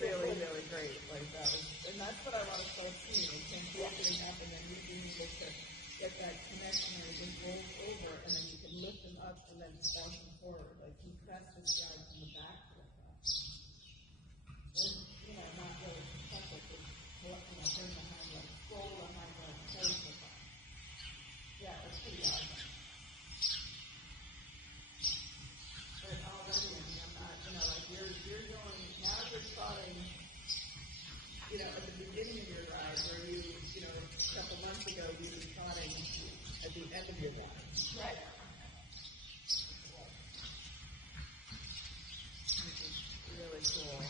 really, really great. Like that was, and that's what I want to start seeing. It's him opening up and then you being able to get that connection where he just rolls over and then you can lift him up and then bounce him forward. Like he pressed this guy from the back to the front. And, you know, not really protected, but bring the hind leg, roll the hind leg towards the front. Yeah, that's pretty awesome. But already, I mean, I'm not, you know, like you're going, now you're starting, you know, at the beginning of your ride where you know, a couple months ago you were starting at the end of your ride. Right. Which is really cool.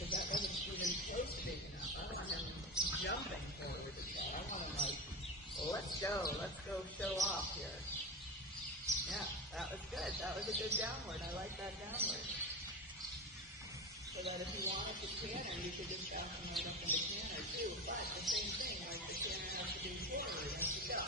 Because that wasn't even close to big enough. I want him jumping forward as well. I want him like, well, let's go show off here. Yeah, that was good. That was a good downward. I like that downward. So that if you wanted to canter, you could just bounce him right up in the canter too. But the same thing, like the canter has to be forward as you go.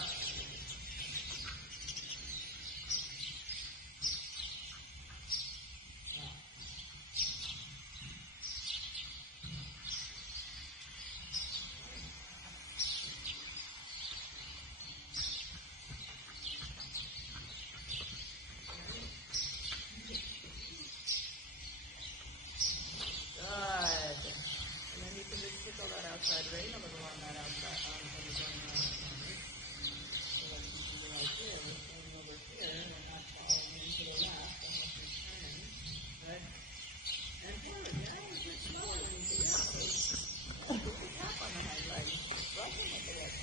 Outside rein a little on that outside when you're going around the corner. So like you can do right here, we're going over here, we're not falling into the left unless we're turning, right? And forward, yeah, we get slower when you do that. So put the tap on the hind leg, rub them with the leg.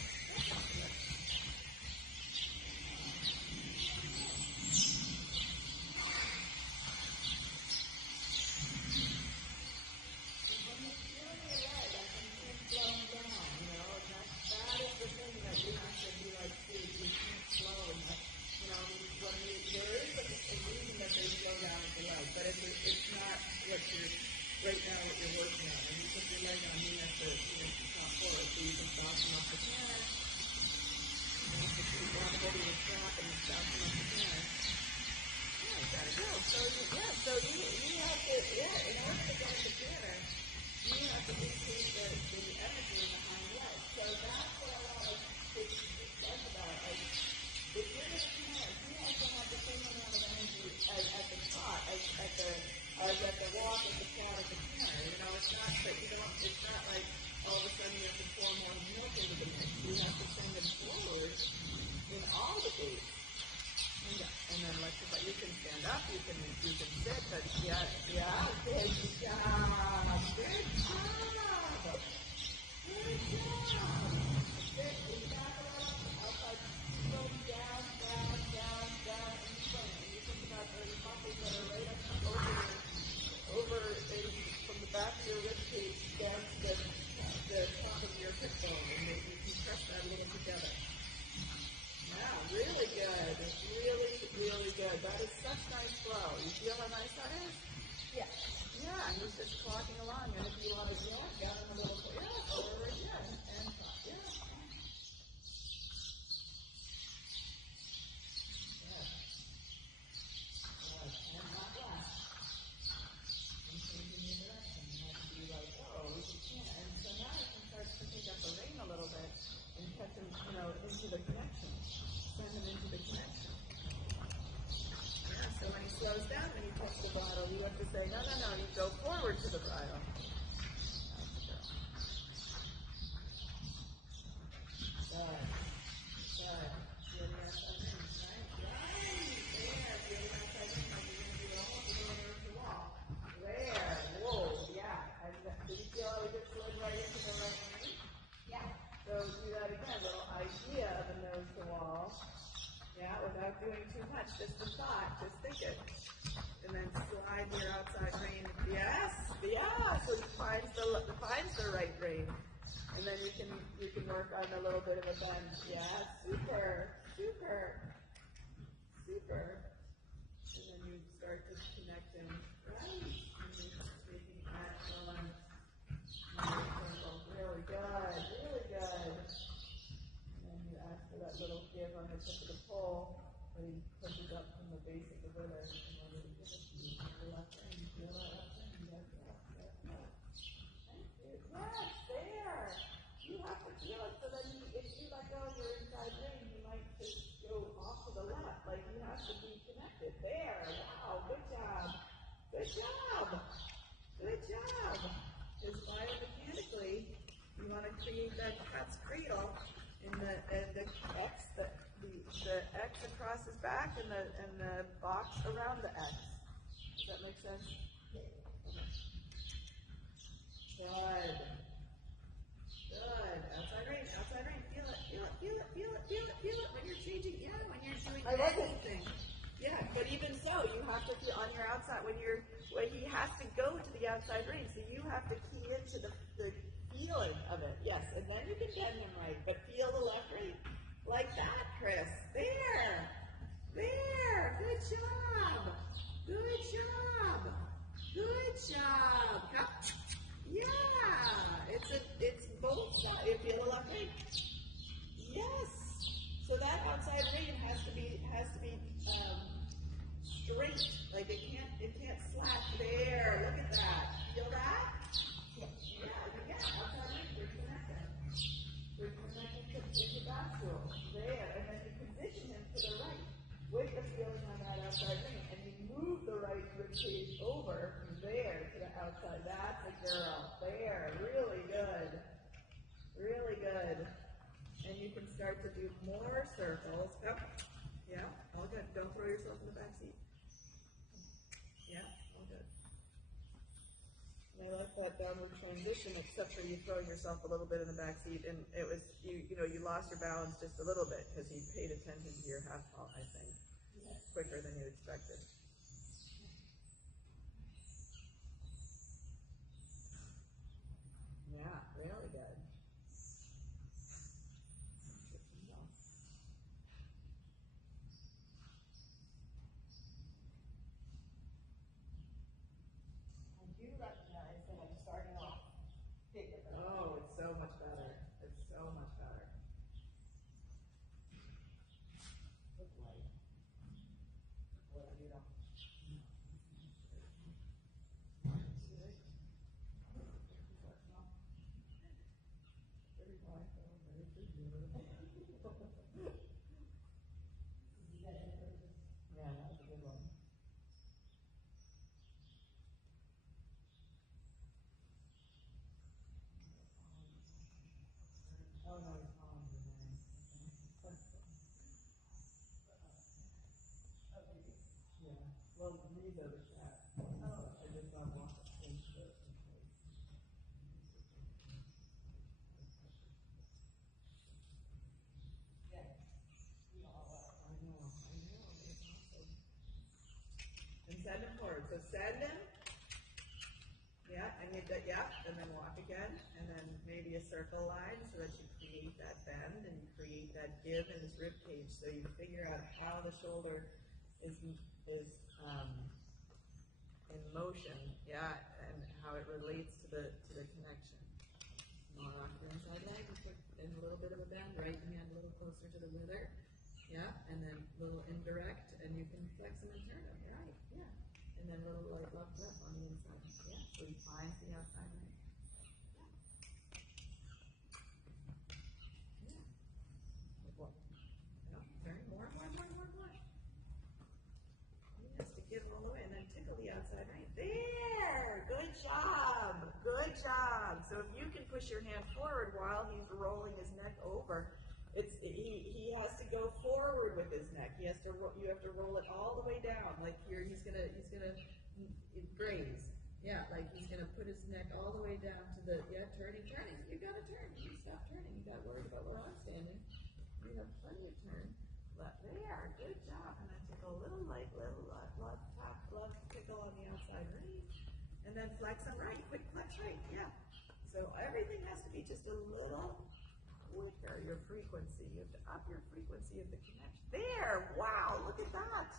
Right now what you're working on. And you put your leg on, you have to come forward. So you can bounce them off the canter. You want to hold your strap and just bounce them off the canter. Yeah, you gotta go. So you have to, in order to get the canter, you have to increase the energy in the hind leg. So that's what I want to discuss about. Like, if you're going to canter, you have to have the same amount of energy at the trot as at the walk, at the trot, at the canter. You know, it's not that you don't, it's not like all of a sudden you have to pour more milk into the mix. You have to send them forward in all the gaits. And then but you can stand up, you can sit, but yeah, good job. Good job. Good job. Sit, we back it up, outside, go down, and swing. And you think about the muscles that are right up over from the back of your rib cage down to the top of your hip bone, and you can press that a little together. Yeah, really good. Really, really good. That is such nice flow. You feel how nice that is? Yeah. Yeah, and he's just clocking along, and if you want to walk down in the little, forward, and top, into the connection. Send them into the connection. Yeah, so when he slows down, when you touch the bottle, you have to say, no, you go forward to the bridle. Good. Feel the outside ring, right? There. Feel the outside ring. Like you're going to do it almost in order to walk. There. Whoa, yeah. Did you feel how we just slid right into the right ring? Yeah. So do that again, little idea of a nose to wall. Yeah, without doing too much, just the thought, just think it. And then slide your outside rein. Yes, so it finds the right rein. And then you can work on a little bit of a bend. Yeah, super. connection, right? And you're taking excellent. Really good, really good. And then you ask for that little give on the tip of the pole, but he pushes up from the base of the wither in order to give it to you. Feel that left thing, feel that left thing, yes, yes, yes. Thank you. Yes, there. You have to feel it so that if you let go of your inside ring, you might just go off to the left. Like you have to be connected. There. Wow, good job. Good job. Good job. Because biomechanically, you want to create that cat's cradle in the X, the X across his back and the box around the X. Does that make sense? Okay. Good. Good. Outside range, outside range. Feel it, feel it, feel it, feel it, feel it, feel it when you're changing. Yeah, when you're doing anything. Yeah, but even so, you have to be on your outside when he has to go to the outside range. So you have to key into the feeling of it. Yes, and then you can bend him right, but feel the left rein. Like that, Chris. There. There. Good job. Good job. Good job. Yeah. It's both sides. You feel the left rein. Yes. So that outside rein has to be straight. Like it can't slack. There. Look at that. Feel that? Yeah. Outside rein. We're connecting into back to him. There. And then you position him to the right with the feeling on that outside rein. And you move the right rib cage over from there to the outside. That's a girl. There. Really good. Really good. And you can start to do more circles. Oh, yeah, all good. Don't throw yourself in the back seat. Yeah, all good. And I like that downward transition, except for you throwing yourself a little bit in the back seat, and it was you lost your balance just a little bit because you paid attention to your half halt, I think, quicker than you expected. Yeah, really good. Oh, it's so much better. It's so much better. Look light. What I do now. Yeah, that was a good one. Oh no, it's on the name. Yeah. Well, these are the chat. I just don't want to change this. I know. It's awesome. And send him forward. So send him. Yeah, and you and then walk again, and then maybe a circle line so that you create that bend and you create that give in his rib cage. So you figure out how the shoulder is in motion, and how it relates to the connection. You want to rock your inside leg and put in a little bit of a bend, right hand a little closer to the wither, and then a little indirect, and you can flex them and turn them, right, and then a little light left grip on the inside, so he finds the outside leg. Turn more. He has to give all the way and then tickle the outside ring. There! Good job! Good job! So if you can push your hand forward while he's rolling his neck over, he has to go forward with his neck. You have to roll it all the way down. Like here, he's gonna graze. Yeah, like he's gonna put his neck all the way down to the turning. You gotta turn. You stop turning. You got worried about where I'm standing. You have plenty of turn. There, good job. And then tickle a little left tickle on the outside ring. And then flex them right. Quick flex right. Yeah. So everything has to be just a little quicker, your frequency. You have to up your frequency of the connection. There! Wow, look at that.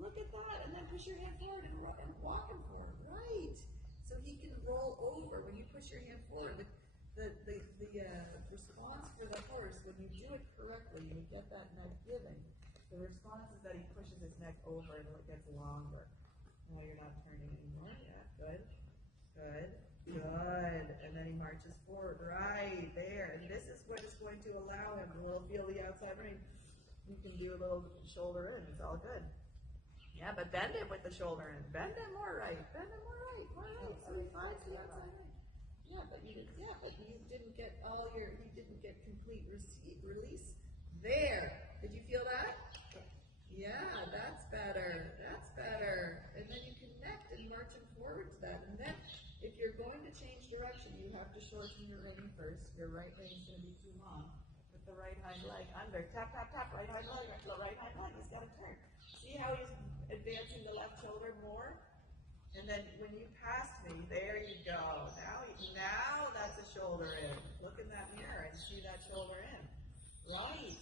Look at that. And then push your hand forward and walk him forward. Right. So he can roll over. When you push your hand forward, the response for the horse, when you do it correctly, you get that neck giving. The response is that he pushes his neck over and it gets longer. Now you're not turning anymore. Yeah, good. Good. Good. And then he marches forward. Right there. And this is what is going to allow him. We'll feel the outside rein. You can do a little shoulder in. It's all good. Yeah, but bend it with the shoulder in. Bend it more right. Bend it more right. More right. So he finds the outside rein. Yeah, but you didn't get all your. You didn't get complete release. There. Did you feel that? Yeah, that's better. That's better. And then you connect and march him forward to that. And then, if you're going to change direction, you have to shorten your rein first. Your right rein is going to be too long. With the right hind leg under. Tap, tap, tap. Right hind leg. Right hind leg. He's got to turn. See how he's advancing the left shoulder more? And then when you pass me, there you go. Now that's a shoulder in. Look in that mirror and see that shoulder in. Right.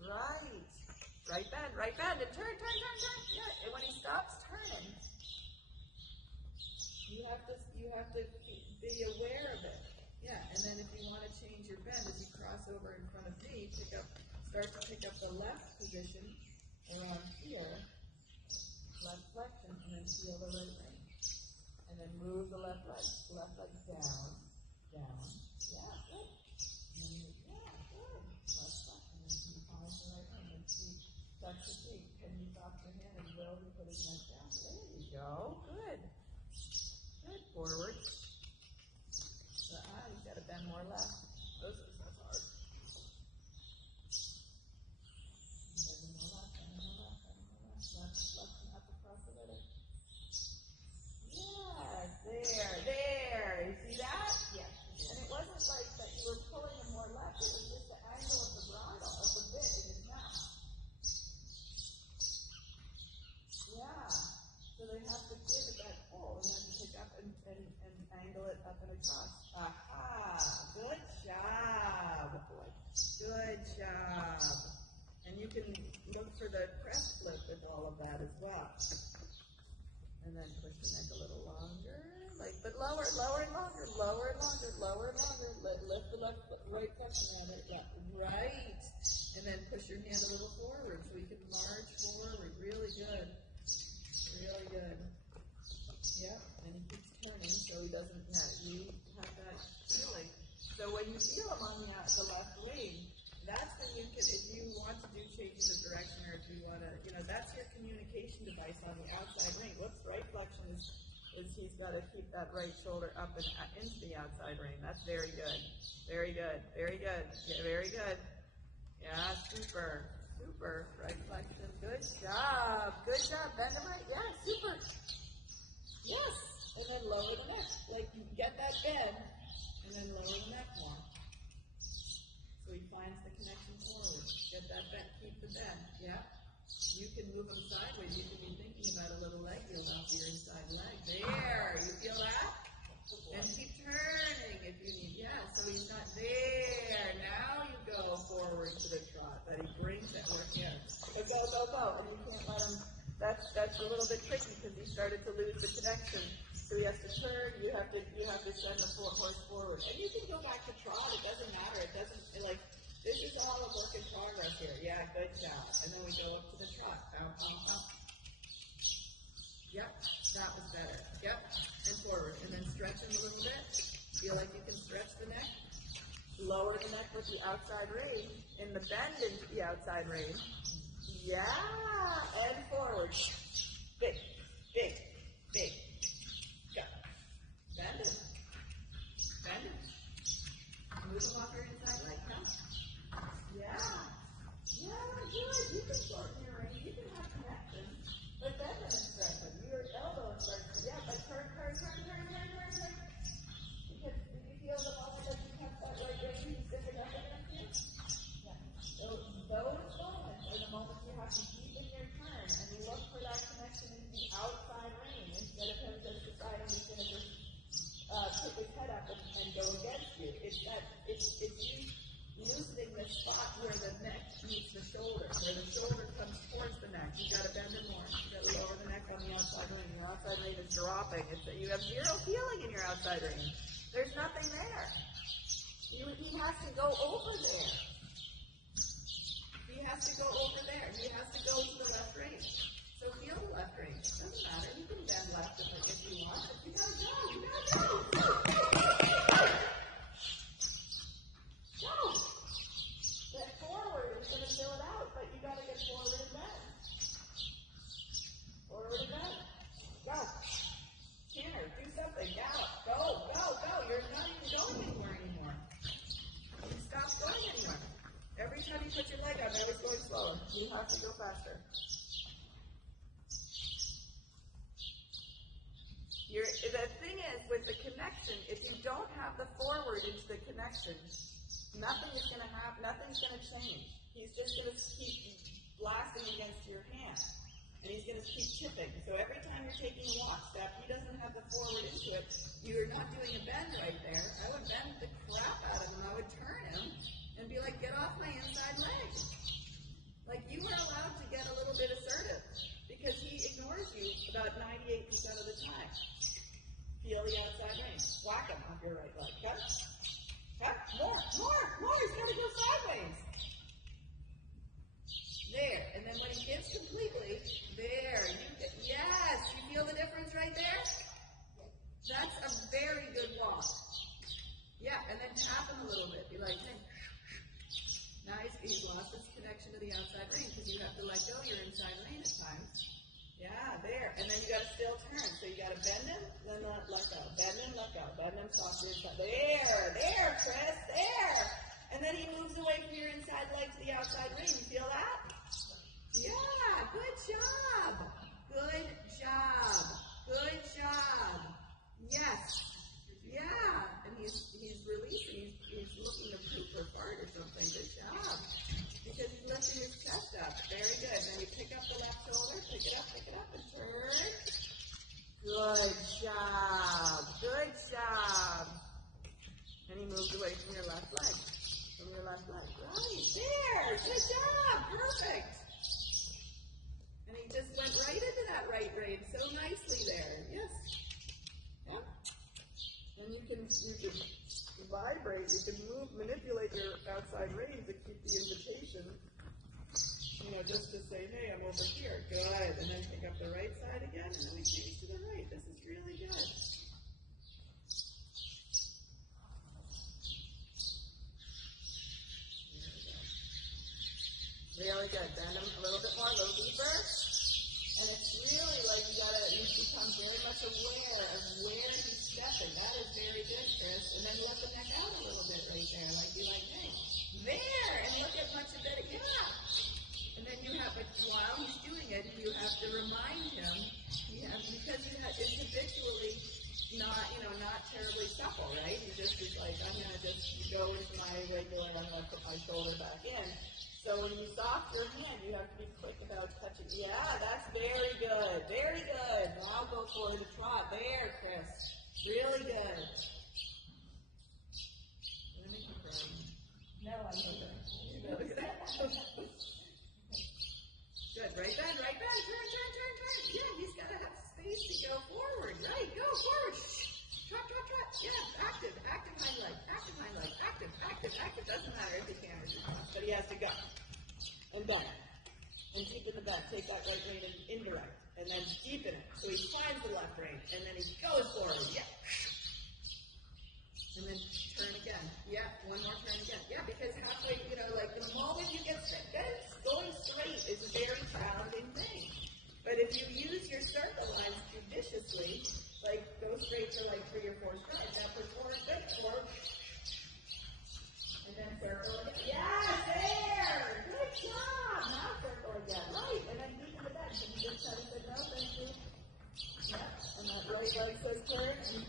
Right. Right bend, and turn. Yeah, and when he stops turning, you have to be aware of it. Yeah, and then if you want to change your bend, as you cross over in front of me, start to pick up the left position around here, left flexion, and then feel the right rein. And then move the left leg down. Yeah, good. And then good. Left flexion, and then you find the right rein, and see. Touch the feet. Can you drop your hand and will he put his neck down? There you go. Good. Good. Forward. You've got to bend more left. Those are so hard. Bend more left. Left and up across the middle. Yes. There. You see that? Yeah. And it wasn't like that you were pulling him more left. It was just the angle of the bridle, of the bit in his mouth. Yeah, so they have to give it that pull and then pick up and angle it up and across. Aha, good job. Good job. And you can look for the crest flip with all of that as well. And then push the neck a little longer, but lower and longer. Lift the right flexion hand, right. And then push your hand a little forward so you can march forward. Really good. Really good. Yep, and he keeps turning so he doesn't, you have that feeling. So when you feel him on the left wing, that's when you can, if you want to do changes of direction or if you want to, that's your communication device on the outside ring. What's right flexion is he's got to keep that right shoulder up and into the outside ring. That's very good. Very good. Very good. Yeah, very good. Yeah, super. Super. Right flexion. Good job. Good job. Bend the right. Yeah, super. Yes. And then lower the neck. You get that bend and then lower the neck more. So he finds the connection forward. Get that bend. Keep the bend. Yeah. You can move him sideways. You can be thinking about a little leg heel off your inside leg. There. You feel that? And keep turning if you need. Yeah, so he's not there. Now you go forward to the trot. That he brings it work in. Go. And you can't let him. That's a little bit tricky because he started to lose the connection. So he has to turn. You have to send the horse forward. And you can go back to trot. It doesn't matter. It doesn't this is all a work in progress here. Yeah, good job. And then we go up to the trot. Pound. Yep, that was better. Yep, and forward. And then stretch him a little bit. Feel like you can stretch the neck. Lower the neck with the outside rein. And the bend into the outside rein. Yeah, and forward. Big. Go. Bend it. Move him off your inside leg. Come. Yeah, good. You can shorten your rein. You can have connection. But bend it and strengthen. Your elbow and strengthen. Yeah, but turn. Because did you feel the moment that you kept that right rein? You stick it up against you? Yeah. Those moments are the moments you have to keep in your turn. outside rein is dropping. It's that you have zero feeling in your outside rein. There's nothing there. He has to go over there. He has to go over there. He has to go to the left rein. So feel the left rein. Doesn't matter. You can bend left if you want. You gotta go. You gotta go. Go. That forward is gonna fill it out, but you gotta get forward and bend. Forward and bend. Go. Tanner, do something. Gallop. Go, go, go. You're not even going anywhere anymore. You stop going anywhere. Every time you put your leg out, now it's going slower. You have to go faster. The thing is, with the connection, if you don't have the forward into the connection, nothing's going to change. He's just going to keep blasting against your hand. And he's going to keep chipping. So every time you're taking a walk step, he doesn't have the forward into it. You're not doing a bend right there. I would bend the crap out of him. I would turn him and be like, get off my inside leg. Like, you were allowed to get a little bit assertive because he ignores you about 98% of the time. Feel the outside rein. Whack him off your right leg. Cut. Cut. More. He's got to go sideways. There. And then when he gives completely, there. Yes. You feel the difference right there? That's a very good walk. Yeah. And then tap him a little bit. Be like, hey. Now he's lost his connection to the outside rein because you have to let go your inside rein at times. Yeah, there. And then you got to still turn. So you got to bend him, then let go. Bend him, let go. Bend him, softly. There, Chris, there. And then he moves away from your inside leg to the outside rein. You feel that? Yeah, good job. Good job. Good job. Yes. Yeah. And he's releasing. He's looking to poop or fart or something. Good job. Because he's lifting his chest up. Very good. Then you pick up the left shoulder, pick it up, and turn. Good job. Good job. And he moved away from your left leg. Right. There. Good job. Perfect. And he just went right into that right rein so nicely there. Yes. Yeah. And you can vibrate, you can manipulate your outside rein to keep the invitation, just to say, hey, I'm over here. Good. And then pick up the right side again, and then we change to the right. This is really good. Really good. Bend them a little bit more, a little deeper. And it's really like you become very much aware of where he's stepping. That is very good, Chris. And then let the neck out a little bit right there. Like, be like, hey, there! And look at much of it. Yeah! And then you have, while he's doing it, you have to remind him, because it's habitually not terribly supple, right? He just is like, I'm going to just go into my regular, I'm going to put my shoulder back in. So when you soft your hand, you have to be quick about touching. Yeah, that's very good. Very good. Now go for the trot. There, Chris. Really good. Let me keep running. No, I know that. Look at that. Good. Right bend. Turn. Yeah, he's got to have space to go forward. Right. Go forward. Trot. Yeah, active hind leg. Active. Doesn't matter if he can or not, but he has to go. And bend. And deepen the bend. Take that right rein and indirect. And then deepen it. So he finds the left rein. And then he goes forward. Yeah. And then turn again. Yeah. One more turn again. Yeah, because halfway, like the moment you get straight, going straight is a very challenging thing. But if you use your circle lines judiciously, like go straight for like 3 or 4 strides. Now for 4 straight, 4. And then circle again. Yeah, there! Good job! Now circle again. Right, and then deepen the bend. So you just kind of said, no, thank you. Yeah, and that right leg says turn, and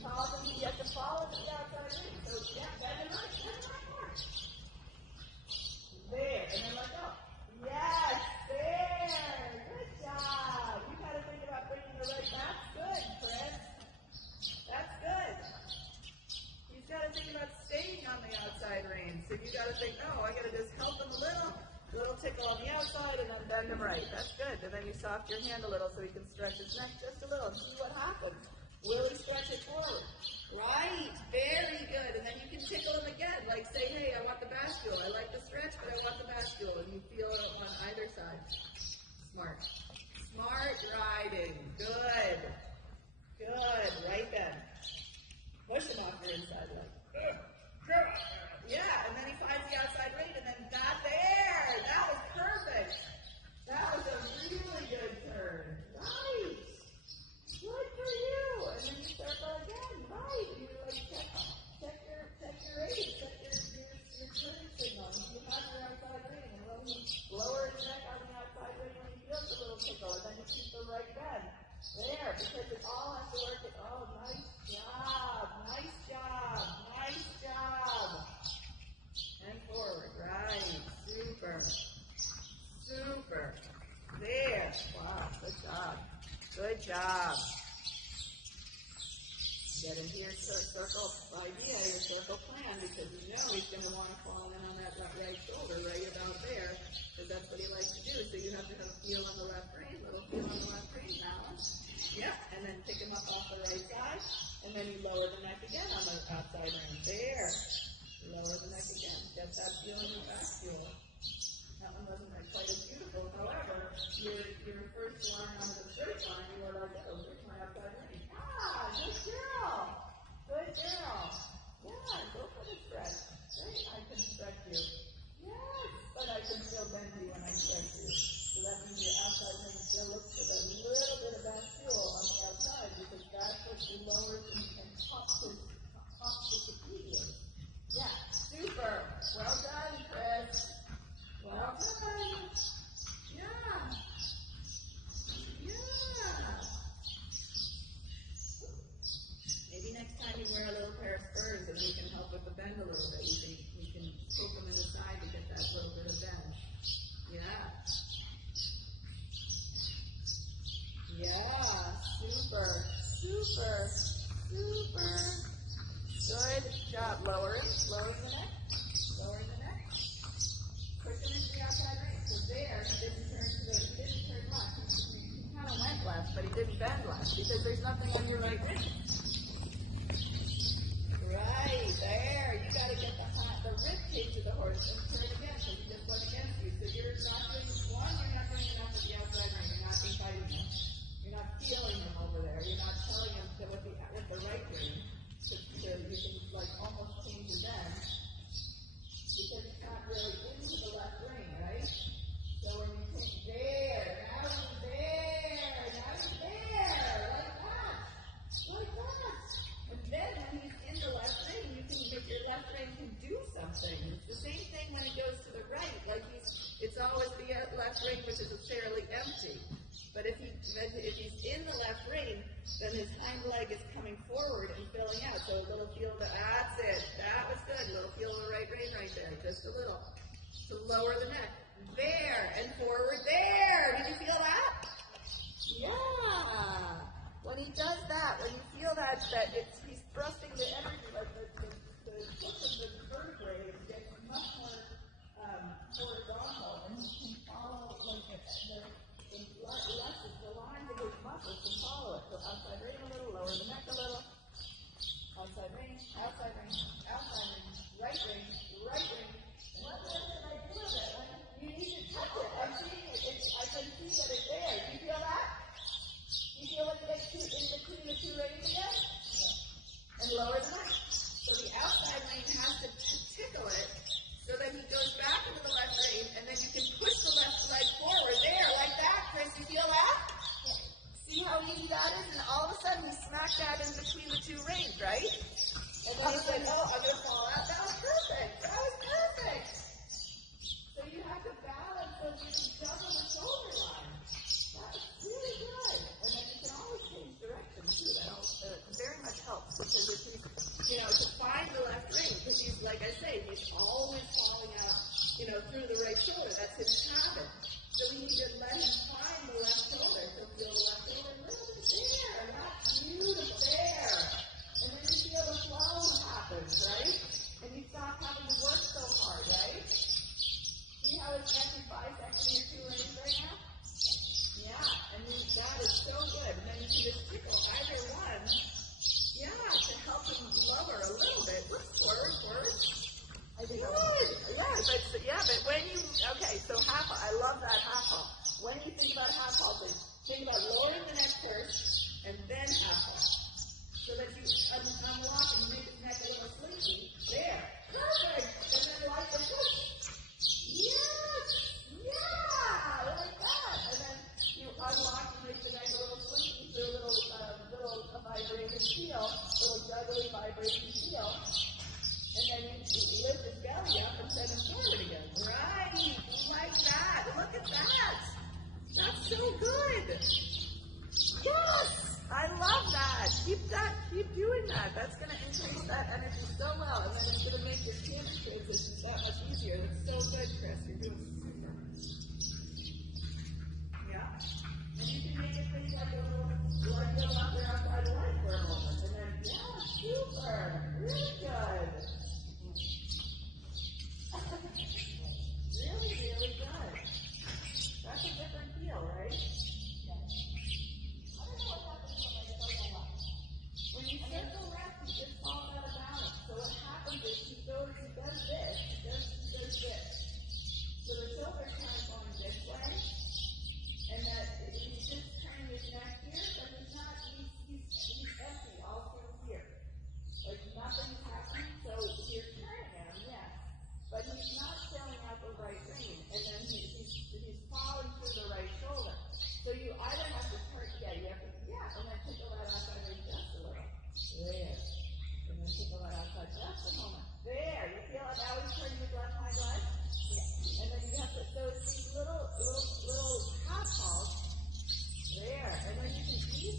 bend him right. That's good. And then you soft your hand a little so he can stretch his neck just a little. See what happens. Will he stretch it forward? Right. Very good. And then you can tickle him again. Like say, hey, I want the bascule. I like the stretch, but I want the bascule. And you feel it on either side. Smart. Smart riding. Good. Good. Right then. Push him off your inside leg. Yeah, and then he finds the outside rein, and then got there. That was perfect. That was a really good turn. Right. Good for you. And then you circle again. Right. You like check your rein, check your turn signal. You have your outside rein, and when you lower his neck on the outside rein when he feels a little tickle, and then you keep the right bend. There, because it all has to work. Oh, nice job. Nice job. Nice job. And forward. Right. Super. Super. There. Wow. Good job. Good job. Get in here to a circle idea, your circle plan, because you know he's going to want to fall in on that right shoulder right about there, because that's what he likes to do. So you have to have a feel on the left rein, little feel on the left rein, balance. Yep, and then pick him up off the right side, and then you lower the neck again on the outside rein. There. Lower the neck again. Get that feel in your back feel. That one wasn't quite as beautiful. However, your first line on the straight line, you were like, oh, here's my outside rein. Ah, good girl. Good girl. Yeah, go for the stretch. Great, I can stretch you. Yes, but I can still bend you when I stretch you. So that means your outside rein still looks with a little bit of that fuel on the outside, because that's what you lower and pump the superior. Yeah, super. Well done, Chris. Well done. Yeah. Yeah. Maybe next time you wear a little pair of spurs and we can help with the bend a little bit. You can poke them in the side to get that little bit of bend. Yeah. Yeah. Super. Super. Super. Good job. Lower it. Lower the neck. Lower the neck. Push him into the outside rein. So there, he didn't turn left. He kind of went left, but he didn't bend left because there's nothing on your right rein. Right there. You got to get the rib cage of the horse and turn again because he just went against you. So you're not doing one. You're not doing enough with the outside rein. You're not inviting him. You're not feeling him over there. You're not telling him that with the right rein. So you can like almost change the bend because it's not really into the left rein, right? So when you take there, now he's there, like that. And then when he's in the left rein, you can make your left rein can do something. It's the same thing when it goes to the right, like it's always the left rein which is fairly empty. But if he's in the left rein, then his hind leg is coming forward and filling out. So a little feel of that's it. That was good. A little feel of the right rein right there. Just a little. To lower the neck. There. And forward there. Did you feel that? Yeah. When he does that, when you feel that he's thrusting the energy, like the tip of the vertebrae gets much more horizontal, and he can follow like the lines of his muscles can follow it. So outside rein a little, lower the neck a little. Outside rein, outside rein, outside rein, right rein, right rein. What is it I do with it? You need to touch it. I'm seeing it. I can see that it's there. Do you feel that? Do you feel like it's in between the two reins again? Yeah. And lower the neck. So the outside rein has to tickle it so that he goes back into the left rein, and then you can push the left leg forward there, like that. Chris, you feel that? Yeah. See how easy that is? And all of a sudden, he smacked that in between the two reins, right? And then he said, oh, I'm going to fall out. That was perfect. That was perfect. So you have to balance so you can double the shoulder line. That was really good. And then you can always change direction, too. That very much helps because if to find the left rein, because he's, like I say, he's always falling out, through the right shoulder. That's his habit. So we need to let him find the left shoulder. So feel the left shoulder a little bit there. That's beautiful. There. And then you feel the flow happens, right? And you stop having to work so hard, right? See how it's neck is bisecting your two reins right now?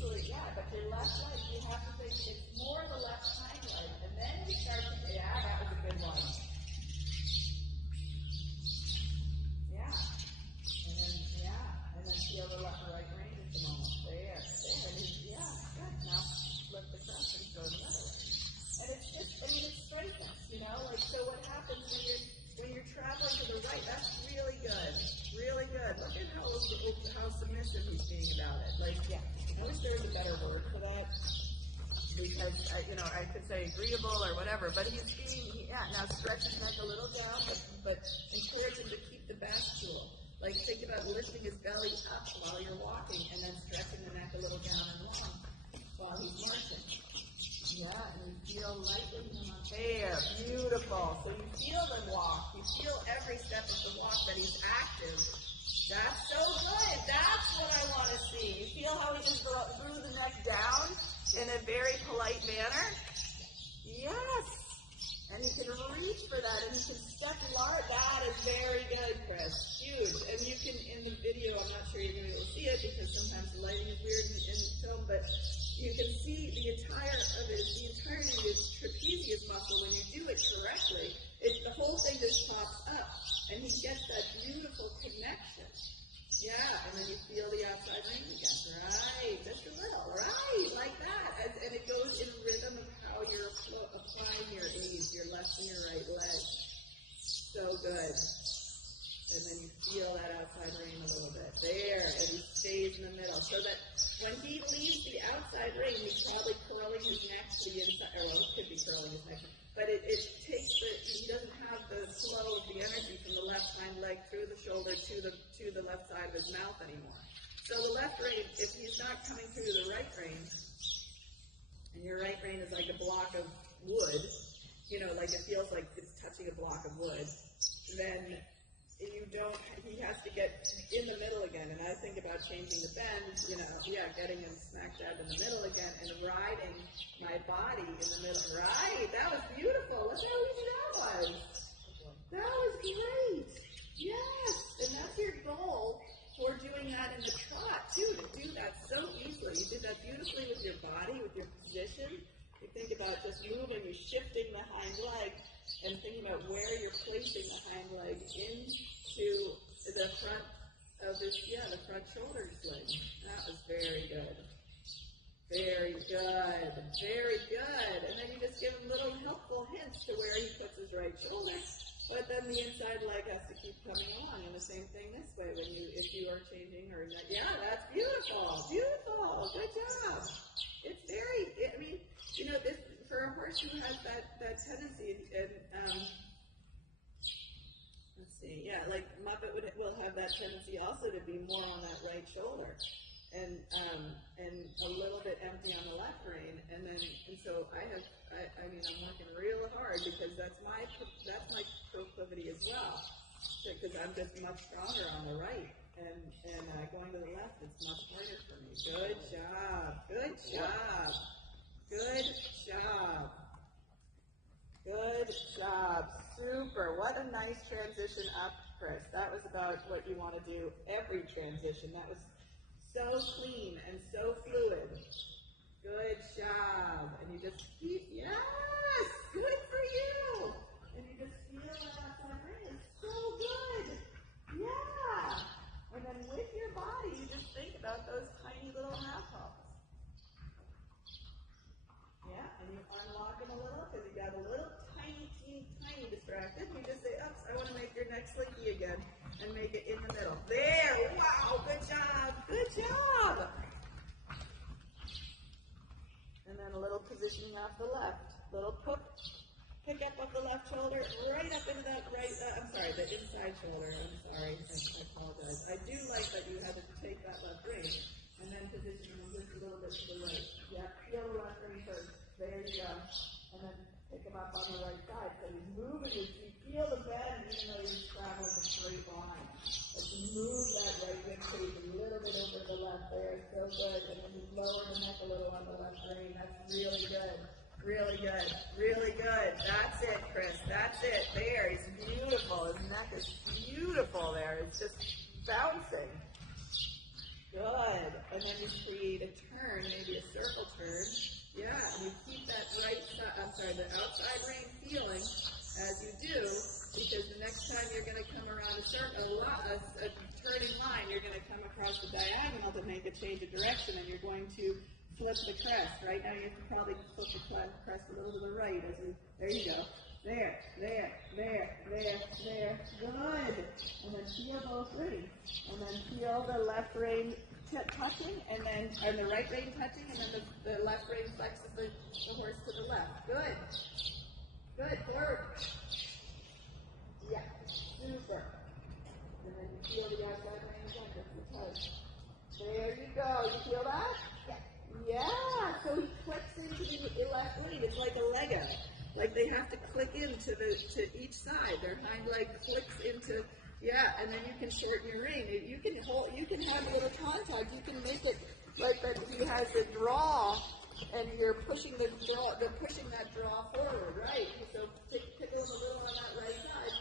usually, yeah, but your left leg, you have to think it's more the left hind leg, and then you start to, yeah, that was a good one. Yeah, and then feel the left right rein just a moment. There, yeah, good. Now lift the crest and go the other way. And it's just, I mean, it's strengthens, you know, like, so what happens when you're traveling to the right, that's really good. Really good. Look at how submissive he's being about it. Like, yeah, I wish there was a better word for that, because, I could say agreeable or whatever, but he's being, now stretch his neck a little down, but encourage him to keep the back cool. Like, think about lifting his belly up while you're walking, and then stretching the neck a little down and long while he's marching. Yeah, and you feel lightly there. Beautiful. So you feel them walk. You feel every step of the walk that he's active. That's so good. That's what I want to see. You feel how he just drew the neck down in a very polite manner? Yes. And you can reach for that, and you can step large. That is very good, Chris. Huge. And you can, in the video, I'm not sure you're going to be able to see it because sometimes the lighting is weird in film, but you can see the entirety of his trapezius muscle. When you do it correctly, the whole thing just pops up, and he gets that beautiful connection. Yeah, and then you feel the outside ring again. Right, just a little. Right, like that. And it goes in rhythm of how you're applying your aids, your left and your right leg. So good. And then you feel that outside ring a little bit. There, and he stays in the middle. So that when he leaves the outside ring, he's probably curling his neck to the inside, or well, he could be curling his neck, but it takes he doesn't have the flow of the energy from the left hind leg through the shoulder to the left side of his mouth anymore. So the left rein, if he's not coming through the right rein, and your right rein is like a block of wood, like it feels like it's touching a block of wood, then he has to get in the middle again. And I think about changing the bend, getting him smack dab in the middle again and riding my body in the middle. Right, that was beautiful. Look how easy that was. That was great. Yes, and that's your goal for doing that in the trot, too, to do that so easily. You did that beautifully with your body, with your position. You think about just moving, you're shifting the hind leg, and thinking about where you're placing the hind leg into the front of the front shoulder sling. That was very good. Very good. Very good. And then you just give him little helpful hints to where he puts his right shoulder. But then the inside leg has to keep coming along. And the same thing this way if you are changing or not. Yeah, that's beautiful. Beautiful. Good job. It's very, this, for a horse who has that tendency, and let's see, like Muppet will have that tendency also to be more on that right shoulder, and a little bit empty on the left rein, and so I'm working real hard because that's my proclivity as well, because I'm just much stronger on the right, and going to the left, it's much harder for me. Good job. Good job. Good job. Good job. Super. What a nice transition up, Chris. That was about what you want to do every transition. That was so clean and so fluid. Good job. And you just keep, yes, good for you. And you just feel that outside ring. It's so good. Yeah. And then with your body, you just think about those tiny little half hops. Yeah, and you unlock them a little because you got a little tiny distracted. You just say, oops, I want to make your neck slinky again and make it in the middle. There, wow, good job, good job. And then a little positioning off the left. Little pick up off the left shoulder, right up into that right, the inside shoulder. I'm sorry, I apologize. I do like that you had to take that left rein and then position them just a little bit to the right. Yeah, feel the left rein first. There you go. And then pick him up on the right side. So he's moving. You feel the bend even though he's traveling a straight line. But you move that right rib cage a little bit over the left there. So good. And then you lower the neck a little on the left rein. That's really good. Really good. Really good. That's it, Chris. That's it. There. He's beautiful. His neck is beautiful there. It's just bouncing. Good. And then you create a turn, maybe a circle turn. Yeah, and you keep that right side, the outside rein feeling as you do, because the next time you're going to come around a turning line, you're going to come across the diagonal to make a change of direction, and you're going to flip the crest. Right now you have to probably flip the crest a little to the right as you, there you go. There. Good. And then feel both reins. And then feel the left rein touching, and the right rein touching, and then the left rein flexes the horse to the left. Good. Forward. Yeah. Super. And then you feel the outside rein again, just the touch. There you go. You feel that? Yeah. So he clicks into the left lead. It's like a Lego. Like they have to click into to each side. Their hind leg clicks into, and then you can shorten your rein. You can have a little contact. You can make it like that. He has a draw, and you're pushing that draw forward, right? So tickle him a little on that right side.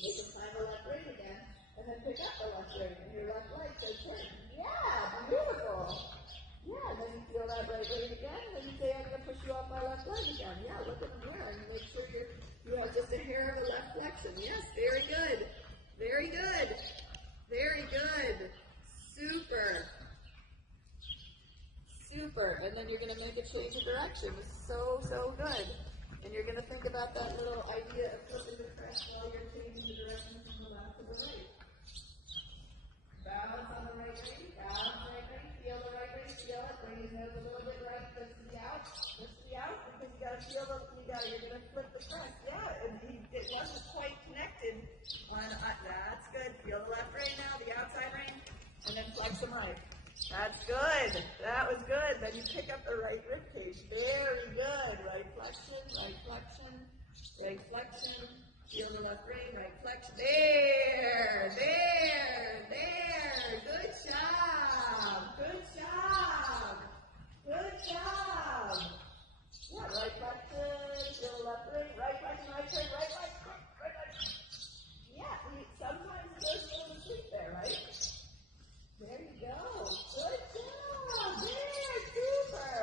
Make him find the left rein again, and then pick up the left rein, and your left leg says turn. Yeah, beautiful. Yeah, and then you feel that right rein again, and then you say, I'm going to push you off my left leg again. Yeah, look at the mirror and make sure you have just a hair of a left flexion. Yes, very good. Very good. Very good. Super. And then you're going to make a change of direction. So good. And you're going to think about that little idea of flipping the crest while you're changing the direction from the left to the right. Balance on the right rein. Feel the right rein. Feel it. Bring his nose a little bit right. Lift the out. Because you got to feel you're going to flip the crest. Yeah, and it wasn't quite connected. That's good. Feel the left rein now, the outside rein, and then flex them right. That's good. That was good. Then you pick up the right rib cage. Very good. Right flexion. Feel the left rein, right flexion. There. Good job. Yeah, right flexion, feel the left rein, right flexion, right turn, right leg. Yeah, sometimes it goes a little asleep there, right? There you go. Good job. There, super.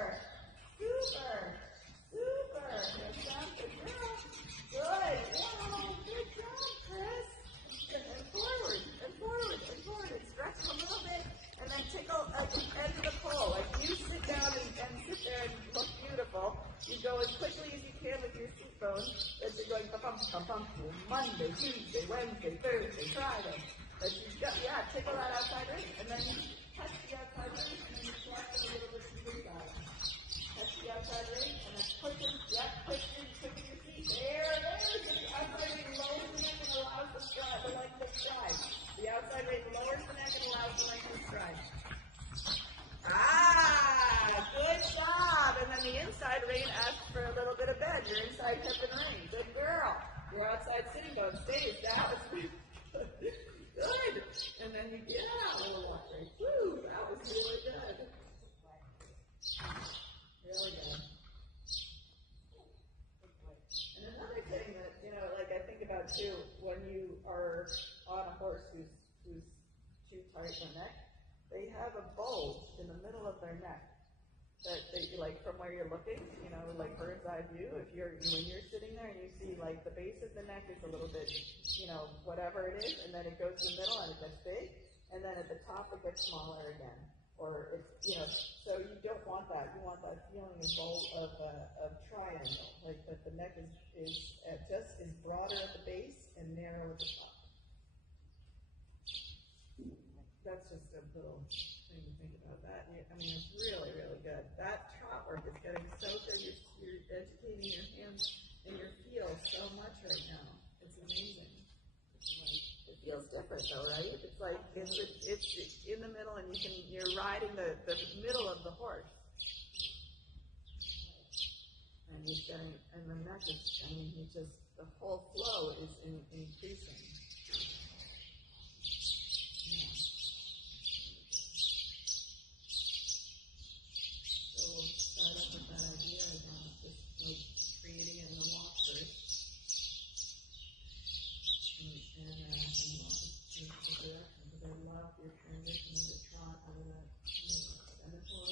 Good job, good girl. Good. Wow, good job, Chris. And forward. And stretch a little bit, and then tickle at the end of the pole. Like you sit down and sit there and look beautiful. You go as quickly as you can with your seat bones. As you're going bum, Monday, Tuesday, Wednesday, Thursday, Friday. But you tickle that outside rein, and then you touch the outside rein, and then you flex it a little bit to the side. Touch the outside rein, and then push your feet. There. The outside rein lowers the neck and allows the length of stride. The outside rein lowers the neck and allows the length of stride. Good job. And then the inside rein asks for a little bit of bend. Your inside hip and rein. Good girl. Your outside sitting bone stays. That was good. And then a little left rein. Woo, that was really good. Really good. And another thing that, I think about too, when you are on a horse who's too tight in the neck, they have a bulge in the middle of their neck that they, from where you're looking, bird's eye view, when you're sitting there and you see, the base of the neck is a little bit, whatever it is, and then it goes in the middle and it gets big, and then at the top it gets smaller again. Or it's, so you don't want that. You want that feeling of triangle, like that the neck is broader at the base and narrow at the top. That's just a little thing to think about that. It's really, really good. That trot work is getting so good. You're educating your hands and your feel so much right now. It's amazing. It feels different though, right? It's like it's in the middle, and you're riding the middle of the horse, and you're getting, and the neck is, the whole flow is increasing. So we'll start up with that idea again, just creating it in the walk first. And walk into the direction. But I love your transition of the trot out of that extended forward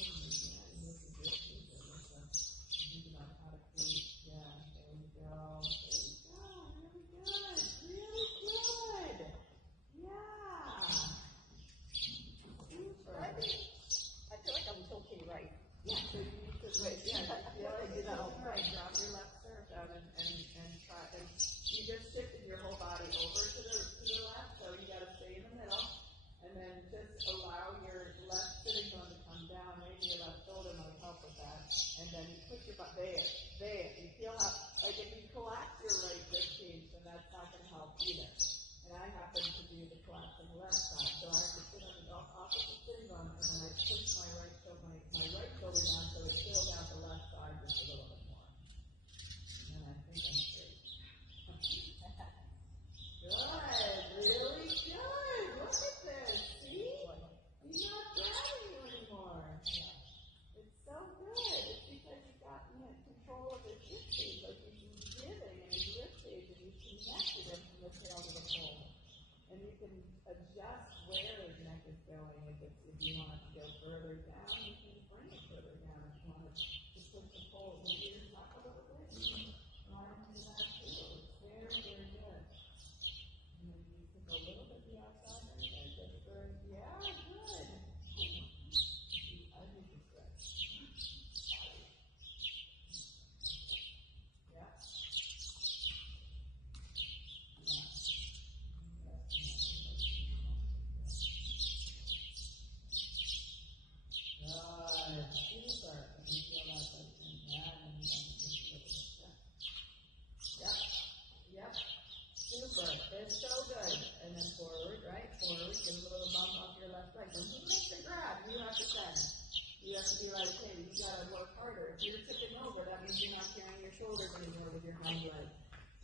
to be like, hey, you gotta work harder. If you're tipping over, that means you're not carrying your shoulders anymore with your hind leg.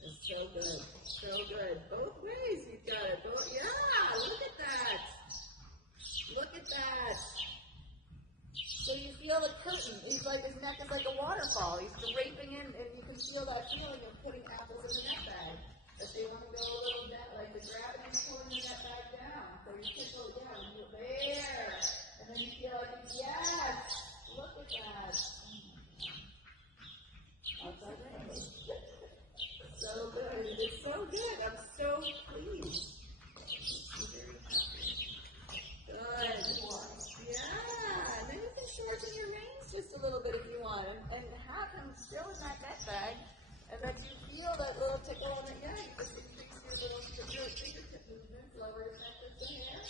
It's so good. So good. Both ways you've got it. Both, yeah, look at that. Look at that. So you feel the curtain. He's like, his neck is like a waterfall. He's draping in, and you can feel that feeling of putting apples in the net bag. If they want to go a little down, like the gravity's pulling the net bag down. So you tickle it down. You go there. And then you feel like, yes, look at that. Outside range. So good. It's so good. I'm so pleased. Good. Yeah. And then you can shorten your reins just a little bit if you want. And have him still in that net bag. And that you feel that little tickle on the yeah, you just increase your little fingertip movements, lower your neck with the hair.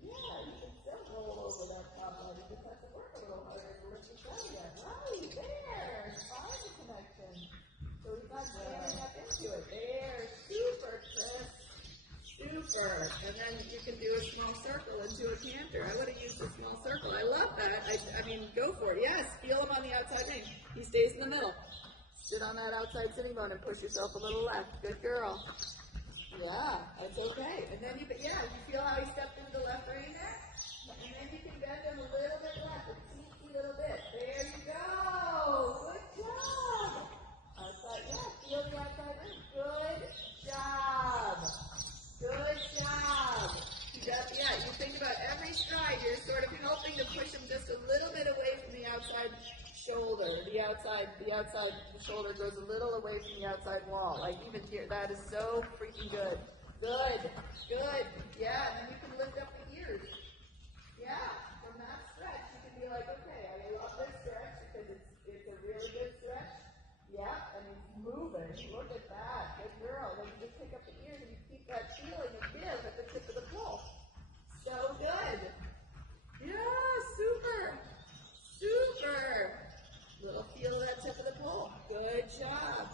Yeah, you can still roll over that top leg. You just have to work a little harder to lift your belly up. Right, there. Find the connection. So he's not jamming up into it. There. Super, Chris. Super. And then you can do a small circle into a canter. I would have used a small circle. I love that. I mean, go for it. Yes, feel him on the outside ring. He stays in the middle. Sit on that outside sitting bone and push yourself a little left. Good girl. Yeah, that's okay. And then you feel how he stepped into the left rein there? And then you can bend him a little bit left, a teensy little bit. There you go. Good job. Outside, yeah, feel the outside rein. Good job. Good job. You think about every stride, you're sort of helping to push him just a little bit away from the outside shoulder. The shoulder goes a little away from the outside wall. Like even here, that is so freaking good. Good. Yeah, and then you can lift up the ears. Yeah, from that stretch, you can be like, okay, I love this stretch because it's a really good stretch. Yeah, and it's moving. Look at that. Good girl. Then you just pick up the ears and you keep that feeling of give at the tip of the pole. So good. Yeah, super. Little feel of that tip of the pole. Good job.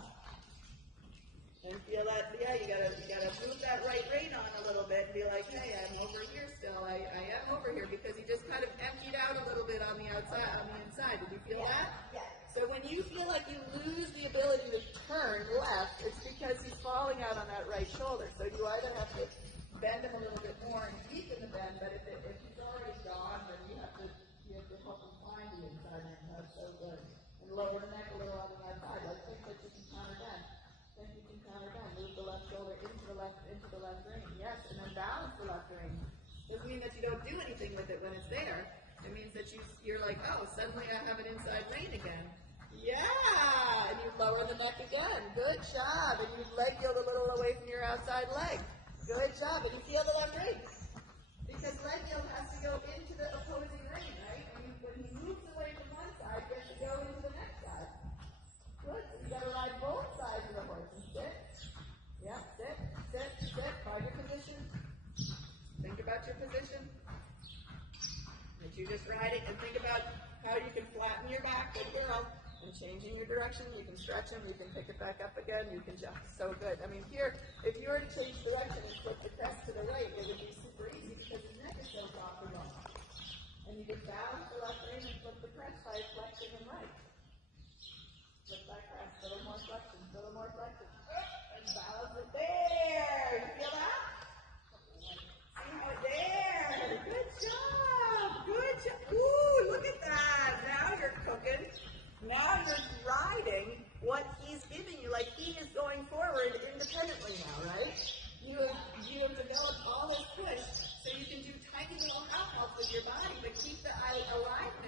And feel that, you gotta move that right rein on a little bit and be like, hey, I'm over here still. I am over here because he just kind of emptied out a little bit on the outside, on the inside. Did you feel that? Yeah. So when you feel like you lose the ability to turn left, it's because he's falling out on that right shoulder. So you either have to bend him a little bit more and deepen the bend, but if he's already gone, then you have to help him find the inside ring. That's so good. And lower the neck a little on the outside. Like think that you can counter bend. Move the left shoulder into the left ring. Yes, and then balance the left ring. Doesn't mean that you don't do anything with it when it's there. It means that you're like, oh, suddenly I have an inside rein again. Yeah, and you lower the neck again. Good job. And you leg yield a little away from your outside leg. Good job. And you feel the left rein. Because leg yield has to go into the opposing rein, right? And when he moves away from one side, he has to go into the next side. Good. So you got to ride both sides of the horse and sit. Yeah, sit. Find your position. Think about your position. That you just ride it and think about how you can flatten your back, good girl, and changing your direction. You can stretch them, you can pick it back up again, you can jump. So good. I mean, here, if you were to change direction and flip the crest to the right, it would be super easy because his neck is so proper long. And you can balance the left rein and flip the crest by flexing and right. Flip that crest, a little more flexion. And balance it. There! You feel that? There! Good job! Ooh, look at that! Now you're cooking. Now you're riding what he's giving you. Like he is going forward independently now, right? You have developed all this push so you can do tiny little help with your body, but keep the alignment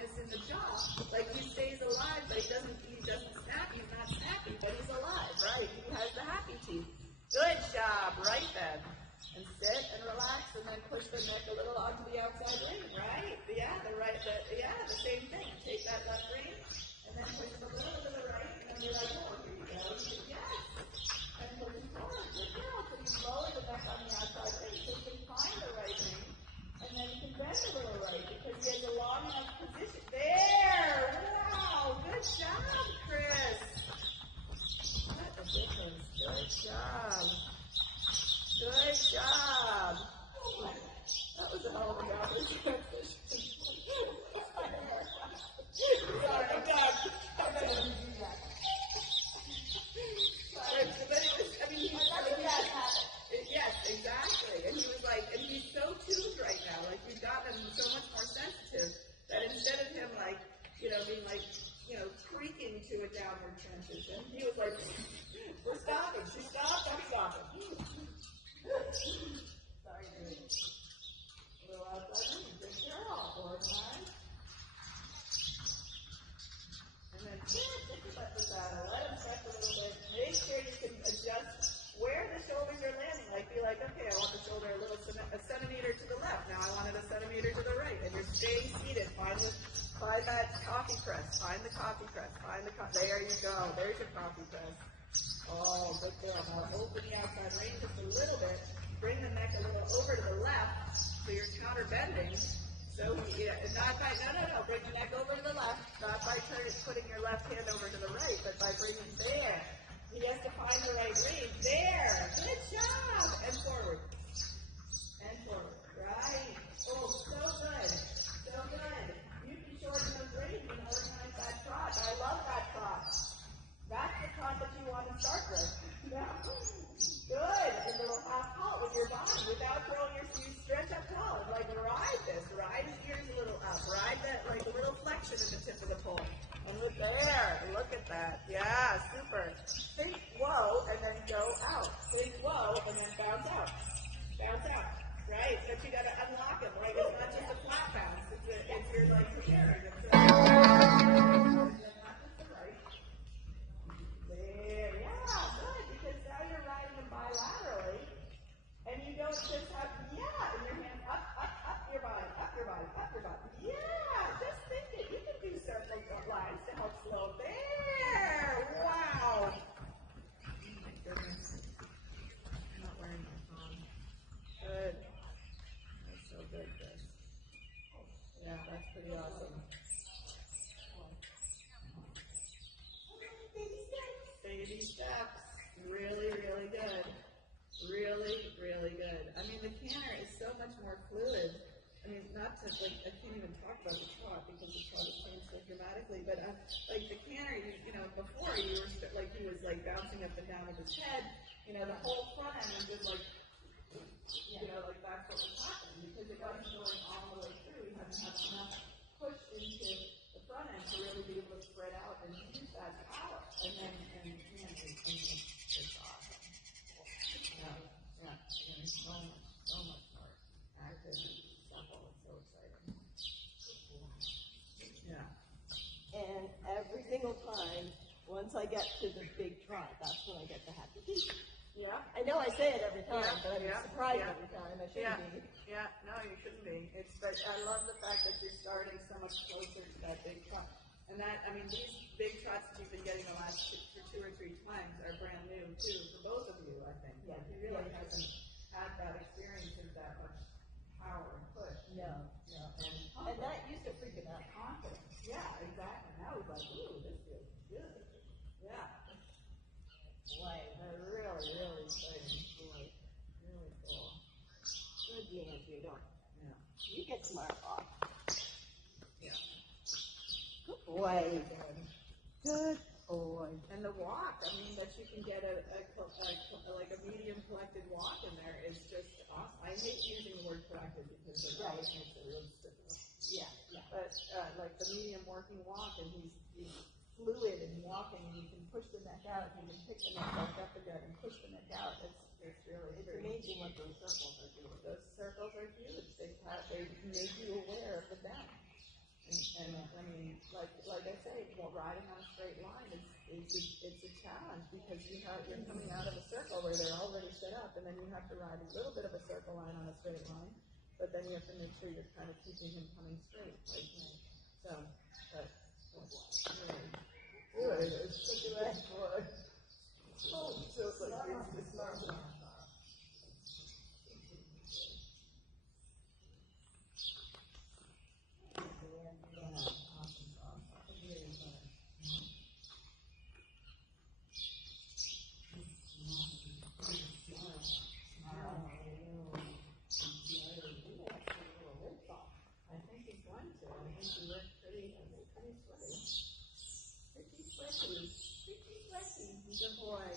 that coffee press. Find the coffee press. There you go. There's your coffee press. Oh, good girl. Now open the outside rein just a little bit. Bring the neck a little over to the left so you're counter bending. So not by, no. Bring the neck over to the left. Not by putting your left hand over to the right, but by bringing there. He has to find the right rein. There. Good job. And forward. And forward. Right. Oh, so good. So good. You can shorten those reins and organize that trot. I love that trot. That's the trot that you want to start with. Yeah. Good. A little half halt with your body without throwing your shoes. Stretch up tall. Like ride this. Ride his ears a little up. Ride that like a little flexion at the tip of the pole. And look there. Look at that. Yeah, super. Think whoa and then go out. Think whoa and then bounce out. Bounce out. Right? But you gotta unlock them. Right? It's not just a flat bounce. It's your like preparing. There. Yeah, good. Because now you're riding them bilaterally. And you don't just have, and your hand up your body, up your body, up your body. Yeah, just think it. You can do circles or lines to help slow. There. Wow. Oh my goodness. I'm not wearing my phone. Good. That's so good, Chris. Yeah, that's pretty awesome. Baby steps. Really, really good. Really, really good. I mean, the canter is so much more fluid. I mean, not to, like, I can't even talk about the trot because the trot has changed so dramatically, but, like, the canter, you know, before he was, like, bouncing up and down with his head, you know, the whole front end was just, like, you know, like, that's what was happening because it wasn't going all the way through. He hadn't had enough push into the front end to really be able to spread out and use that power. And then, it's awesome. Yeah, so much more active and simple. It's so exciting. Yeah. And every single time, once I get to the big trot, that's when I get the happy feet. Yeah. I know I say it every time, but I'm surprised every time. I shouldn't be. Yeah, no, you shouldn't be. But I love the fact that you're starting so much closer to that big trot. And that, I mean, these big trots that you've been getting the last two or three times are brand new, too, for both of you, I think. Yeah. Like, he really hasn't had that experience of that much power and push. No. And that used to freak him out. Confidence. Yeah, exactly. Now he's like, ooh, this feels good. Yeah. Boy, Really, really exciting. Really cool. good being you don't. Yeah. You get smart off. Yeah. Good boy. Good boy. And the walk, I mean, that you can get a medium collected walk in there is just awesome. I hate using the word collected because it always makes it really stiff. Yeah. But like the medium working walk, and he's fluid and walking, and you can push the neck out, and you can pick the neck back up again and push the neck out. It's really amazing what those circles are doing. Those circles are huge. They make you aware of the bend. And I mean, like I say, riding on a straight line it's a challenge because you're coming out of a circle where they're already set up, and then you have to ride a little bit of a circle line on a straight line, but then you have to make sure you're kind of keeping him coming straight. It's such a nice boy. Oh, so it's like it's smart. Good boy.